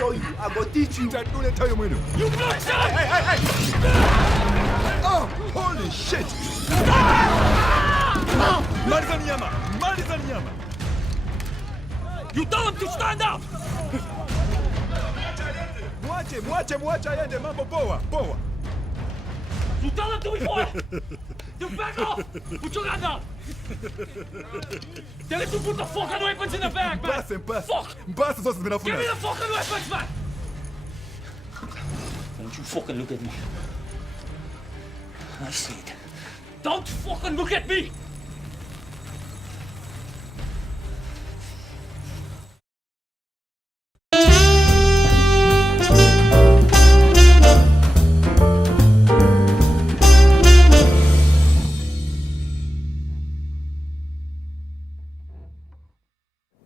show you. I go teach you. You bloodshot! Hey! Oh, holy shit! Marizanyama! You tell him to stand up! Mwache aende, mambo poa. You tell him to be quiet! You back off! Put your gun down! Tell him to put the fucking weapons in the bag, man! Fuck! Give me the fucking weapons, man! Don't you fucking look at me. I see it. Don't fucking look at me!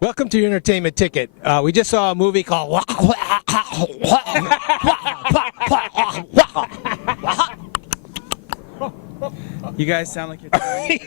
Welcome to your entertainment ticket. We just saw a movie called You guys sound like you're something.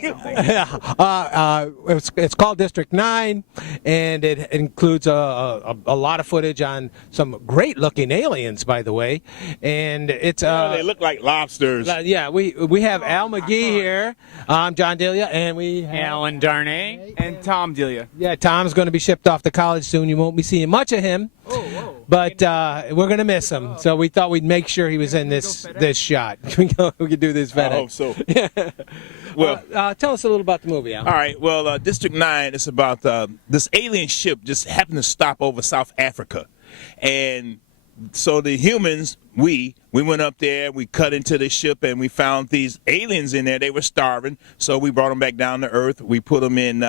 It's called District 9, and it includes a lot of footage on some great-looking aliens, by the way. And it's they look like lobsters. Yeah, we have Al McGee here. I'm John Delia, and we have Alan Darnay and Tom Delia. Yeah, Tom's going to be shipped off to college soon. You won't be seeing much of him. But we're going to miss him, so we thought we'd make sure he was in this shot. we could do this better. I hope so. Well, tell us a little about the movie, Al. All right. Well, District 9 is about this alien ship just happened to stop over South Africa. And so the humans, we went up there, we cut into the ship, and we found these aliens in there. They were starving, so we brought them back down to Earth. We put them in,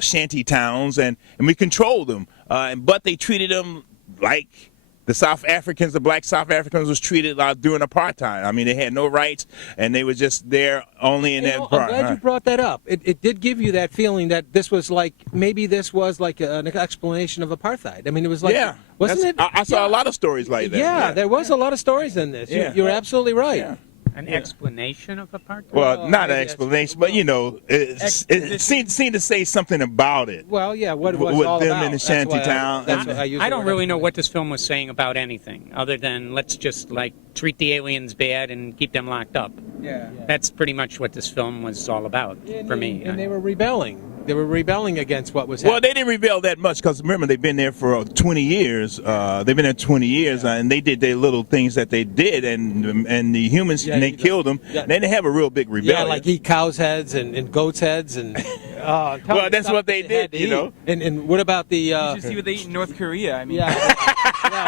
shanty towns, and we controlled them. But they treated them like the black South Africans was treated during apartheid. I mean, they had no rights, and they were just there only in that part. I'm glad you brought that up. It did give you that feeling that this was like an explanation of apartheid. I mean, it was like, yeah, wasn't it? I saw a lot of stories like that. Yeah, there was a lot of stories in this. Yeah. You're absolutely right. Yeah. An explanation of apartheid? Well, not an explanation, but it seemed to say something about it. Well, yeah, what it was with all them about. in the shanty town. I don't really know what this film was saying about anything, other than let's just treat the aliens bad and keep them locked up. Yeah. That's pretty much what this film was all about for me. And they were rebelling. They were rebelling against what was happening. Well, they didn't rebel that much because remember they've been there for 20 years. They've been there 20 years, and they did their little things that they did, and the humans and they killed them. Yeah. They didn't have a real big rebellion. Yeah, like eat cows' heads and goats' heads and. Well, that's what they did, you know. And what about the? You should see what they eat in North Korea. I mean, yeah,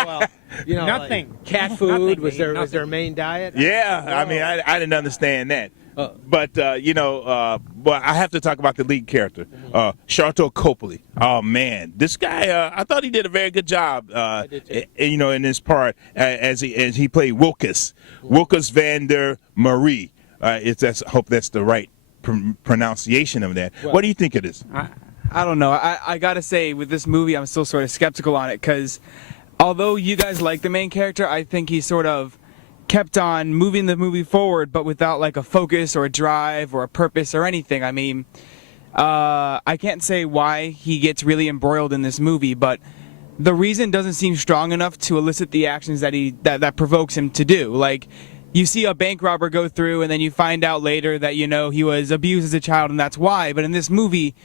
well, nothing. Like cat food was their main diet. Yeah, I mean, I didn't understand that. But I have to talk about the lead character, Sharlto Copley. Oh man, this guy! I thought he did a very good job. In this part as he played Wilkes van der Marie. I hope that's the right pronunciation of that. What do you think it is? I don't know. I gotta say, with this movie, I'm still sort of skeptical on it because although you guys like the main character, I think he sort of kept on moving the movie forward, but without like a focus or a drive or a purpose or anything. I mean, I can't say why he gets really embroiled in this movie, but the reason doesn't seem strong enough to elicit the actions that provokes him to do. Like, you see a bank robber go through, and then you find out later that he was abused as a child, and that's why. But in this movie,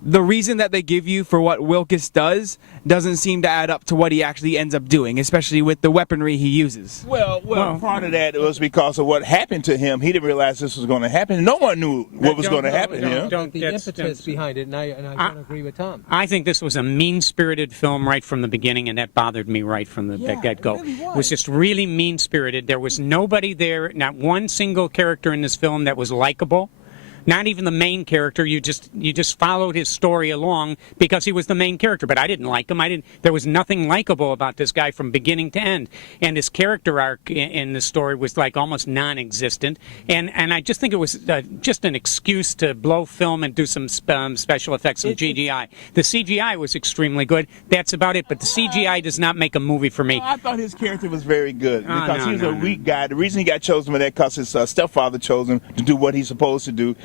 the reason that they give you for what Wilkes doesn't seem to add up to what he actually ends up doing, especially with the weaponry he uses. Well, part of that was because of what happened to him. He didn't realize this was going to happen. No one knew what was going to happen to him. The impetus behind it, and I don't agree with Tom. I think this was a mean-spirited film right from the beginning, and that bothered me right from the get-go. It was just really mean-spirited. There was nobody there, not one single character in this film that was likable. Not even the main character. You just followed his story along because he was the main character. But I didn't like him. There was nothing likable about this guy from beginning to end. And his character arc in the story was like almost non-existent. And I just think it was just an excuse to blow film and do some special effects, some CGI. The CGI was extremely good. That's about it. But the CGI does not make a movie for me. I thought his character was very good because he was a weak guy. The reason he got chosen for that because his stepfather chose him to do what he's supposed to do.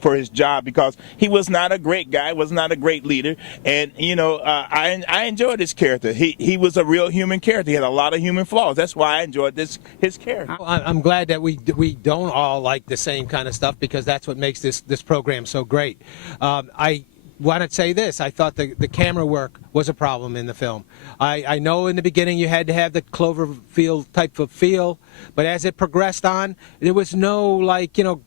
for his job, because he was not a great guy, was not a great leader, and I enjoyed his character. He was a real human character. He had a lot of human flaws. That's why I enjoyed his character. I'm glad that we don't all like the same kind of stuff, because that's what makes this program so great. I want to say this. I thought the camera work was a problem in the film. I know in the beginning you had to have the Cloverfield type of feel, but as it progressed on, there was no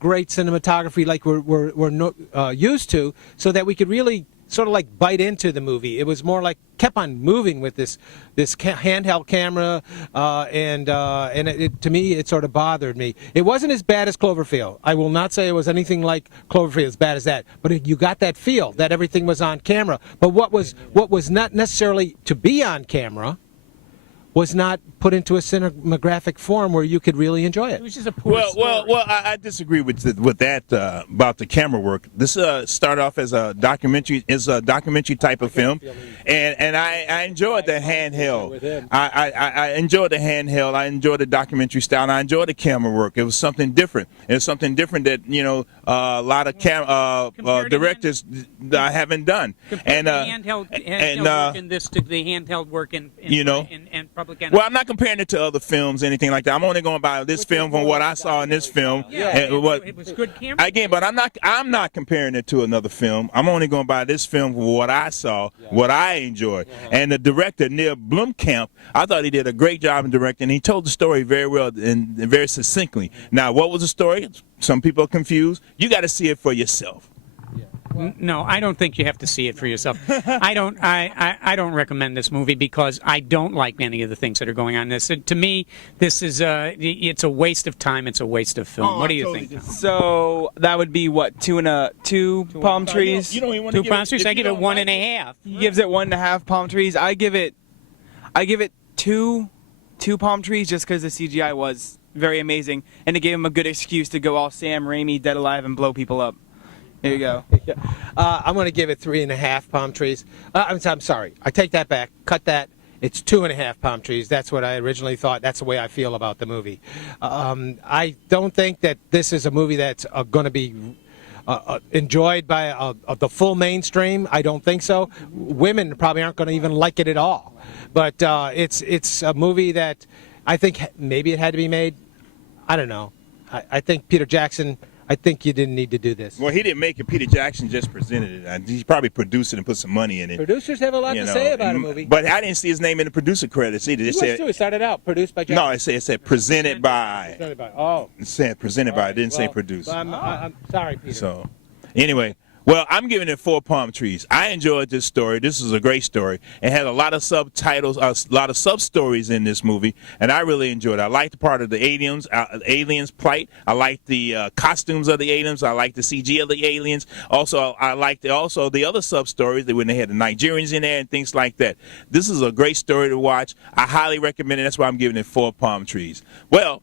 great cinematography like we're used to, so that we could really sort of like bite into the movie. It was more like kept on moving with this handheld camera, and to me it sort of bothered me. It wasn't as bad as Cloverfield. I will not say it was anything like Cloverfield, as bad as that, but you got that feel that everything was on camera. But what was not necessarily to be on camera was not put into a cinematographic form where you could really enjoy it. It was just a poor story. Well, I disagree with that about the camera work. This started off as a documentary type of film, and I enjoyed the handheld. I enjoyed the handheld. I enjoyed the documentary style. And I enjoyed the camera work. It was something different. It was something different that a lot of directors haven't done. And the handheld work in this to the handheld work in Public Enemy. Well, I'm not comparing it to other films, anything like that. I'm only going by this film from what I saw in this film. Yeah, it was good camera. Again, but I'm not comparing it to another film. I'm only going by this film for what I saw, what I enjoyed. And the director, Neil Blomkamp, I thought he did a great job in directing. He told the story very well and very succinctly. Now, what was the story? Some people are confused. You got to see it for yourself. No, I don't think you have to see it for yourself. I don't recommend this movie because I don't like any of the things that are going on in this. To me, this is it's a waste of time. It's a waste of film. What do you think? So that would be what, two palm trees? You don't even want to Two give palm trees. I give it 1.5. He gives it 1.5 palm trees. I give it two palm trees, just because the CGI was very amazing, and it gave him a good excuse to go all Sam Raimi, Dead Alive, and blow people up. There you go. I'm going to give it 3.5 palm trees. I'm sorry. I take that back. Cut that. It's 2.5 palm trees. That's what I originally thought. That's the way I feel about the movie. I don't think that this is a movie that's going to be enjoyed by the full mainstream. I don't think so. Women probably aren't going to even like it at all. But it's a movie that I think maybe it had to be made. I don't know. I think Peter Jackson... I think you didn't need to do this. Well, he didn't make it. Peter Jackson just presented it. And he probably produced it and put some money in it. Producers have a lot to say about a movie. But I didn't see his name in the producer credits either. It started out produced by Jackson. No, it said presented by. Oh. It said presented by. It didn't say produced. I'm sorry, Peter. So, anyway. Well, I'm giving it 4 palm trees. I enjoyed this story. This is a great story. It had a lot of subtitles, a lot of sub-stories in this movie, and I really enjoyed it. I liked the part of the aliens' plight. I liked the costumes of the aliens. I liked the CG of the aliens. Also, I liked the other sub-stories when they had the Nigerians in there and things like that. This is a great story to watch. I highly recommend it. That's why I'm giving it 4 palm trees. Well,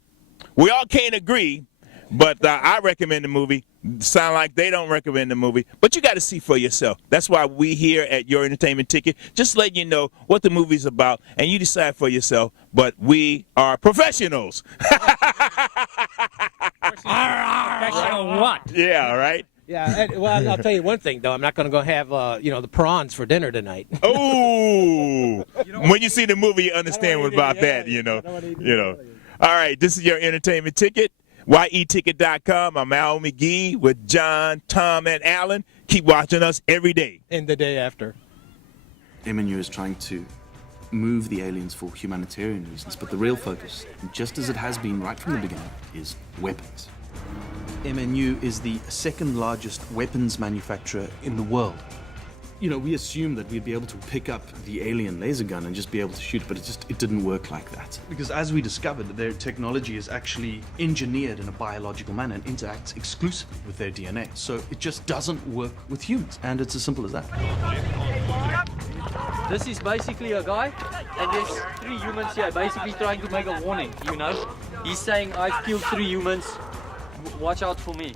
we all can't agree, but I recommend the movie. Sound like they don't recommend the movie, but you got to see for yourself. That's why we here at Your Entertainment Ticket just let you know what the movie's about, and you decide for yourself. But we are professionals. Professional what? Yeah, all right. Yeah, well, I'll tell you one thing though. I'm not going to go have the prawns for dinner tonight. Oh, when you see the movie, you understand about that. All right, this is Your Entertainment Ticket. YETicket.com. I'm Al McGee with John, Tom, and Alan. Keep watching us every day. And the day after. MNU is trying to move the aliens for humanitarian reasons, but the real focus, just as it has been right from the beginning, is weapons. MNU is the second largest weapons manufacturer in the world. We assumed that we'd be able to pick up the alien laser gun and just be able to shoot it, but it didn't work like that. Because as we discovered, their technology is actually engineered in a biological manner and interacts exclusively with their DNA. So it just doesn't work with humans, and it's as simple as that. This is basically a guy, and there's 3 humans here, basically trying to make a warning, He's saying, I've killed 3 humans, watch out for me.